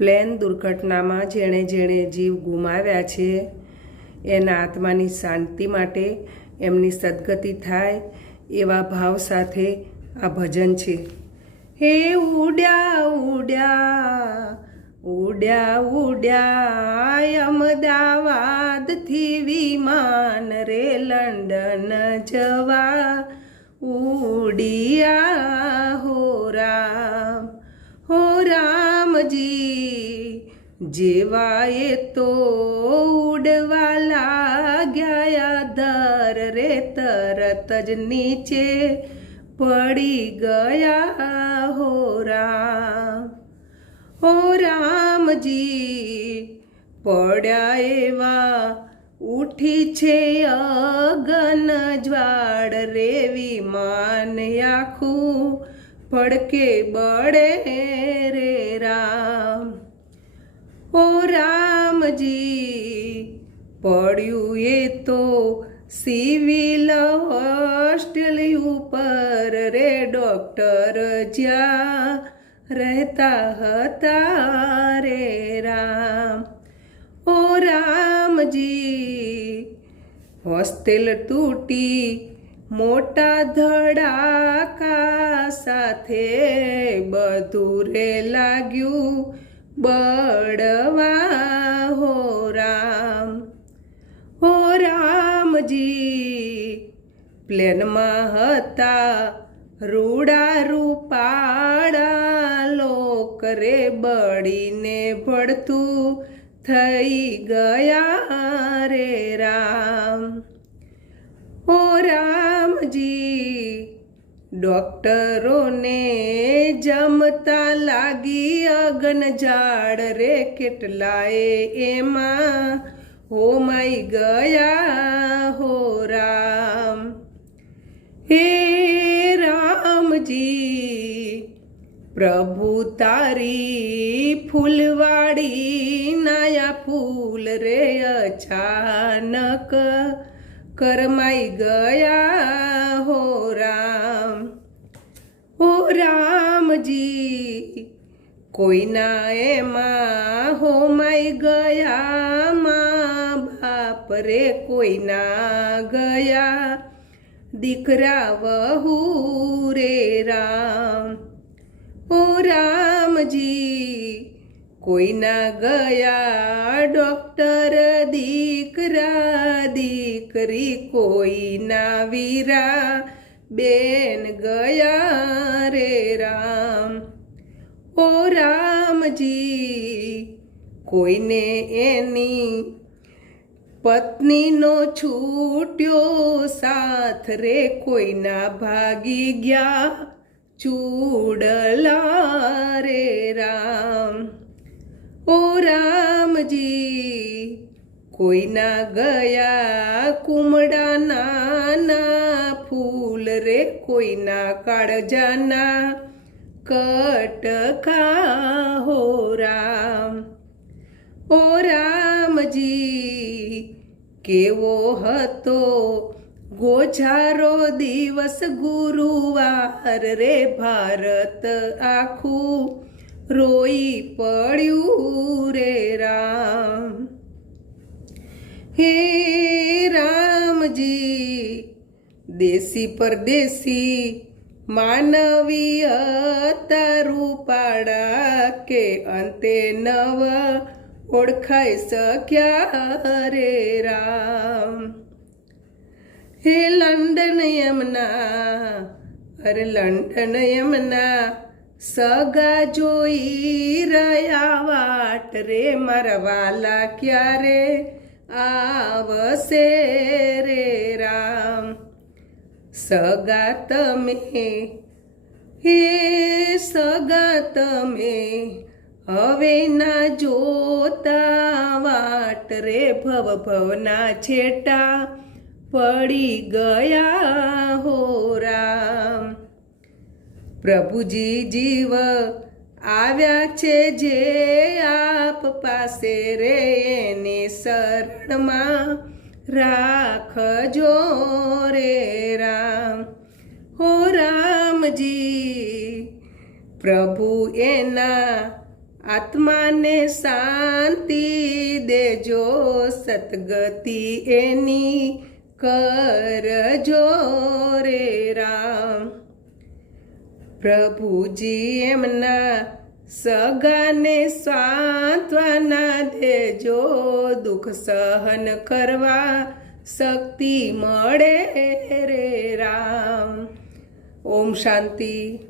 Plane દુર્ઘટનામાં જેણે જેણે જીવ ગુમાવ્યા છે, એના આત્માની શાંતિ માટે એમની સદગતિ થાય એવા ભાવ સાથે આ ભજન છે. હે ઉડ્યા ઉડ્યા ઉડ્યા ઉડ્યા અમદાવાદથી વિમાન રે લંડન જવા, ઉડિયા હો રામ હો રામજી જેવા એ તો ઉડવા લાગ્યા દર રે તરત જ નીચે પડી ગયા હો રામ. હો રામજી, પડ્યા એવા ઉઠી છે અગન જ્વાળ રેવી માન આખું પડકે બળે રે રામ ઓ રામજી પડ્યું એ તો સિવિલ હોસ્ટેલ ઉપર રે ડોક્ટર જ્યાં રહેતા હતા રે રામ ઓ રામજી હોસ્ટેલ તૂટી મોટા ધડાકા સાથે બધું રે લાગ્યું. બળવા હો રામ, હો રામજી. પ્લેનમાં હતા રૂડા રૂપાળા, લોક રે બળીને ભળતું થઈ ગયા રે રામ. ઓ રામજી ડોક્ટરોને જમતા લાગી અગન ઝાડ રે કેટલાય એમાં હોમાઈ ગયા હો રામ હે રામજી પ્રભુ તારી ફૂલવાડી નાયા ફૂલ રે અચાનક કરમાઈ ગયા હો રામ, હો રામજી, કોઈના એમાં હોમાઈ ગયા, મા બાપ રે કોઈના ગયા, દીકરા વહુ રે રામ ઓ રામજી. કોઈના ગયા ડોક્ટર દીકરા, દીકરી કોઈના વીરા, બેન ગયા રે રામ. ઓ રામજી, કોઈને એની પત્નીનો છૂટ્યો સાથ રે કોઈના ભાગી ગયા, ચૂડલા રે રામજી કોઈના ગયા કુમડા નાના ફૂલ રે, કોઈના કાળજાના કટકા હો રામ. ઓ રામજી, કેવો હતો ગોઝારો દિવસ ગુરુવાર રે, ભારત આખું રોઈ પડ્યું રે રામ. હે રામજી, દેશી પરદેશી માનવીયતા રૂપાડા કે અંતે નવ ઓળખાઈ શક્યા રે રામ. હે લંડન યમના, અરે લંડન યમના સગા જોઈ રહ્યા વાટ રે મારા ક્યારે? આવશે રે રામ. સગા તમે, હે સગા તમે, હવે ના જોતા વાટ રે ભવ ભવના છેટા પડી ગયા હો રામ. પ્રભુજી જીવ આવ્યા છે જે આપ પાસે રે એને શરણમાં રાખજો રે રામ. હો રામજી, પ્રભુ એના આત્માને શાંતિ દેજો, સદગતિ એની કરજો રે રામ. પ્રભુજી એમના સગાને સાંત્વના દેજો દુઃખ સહન કરવા શક્તિ મળે રે રામ. ઓમ શાંતિ.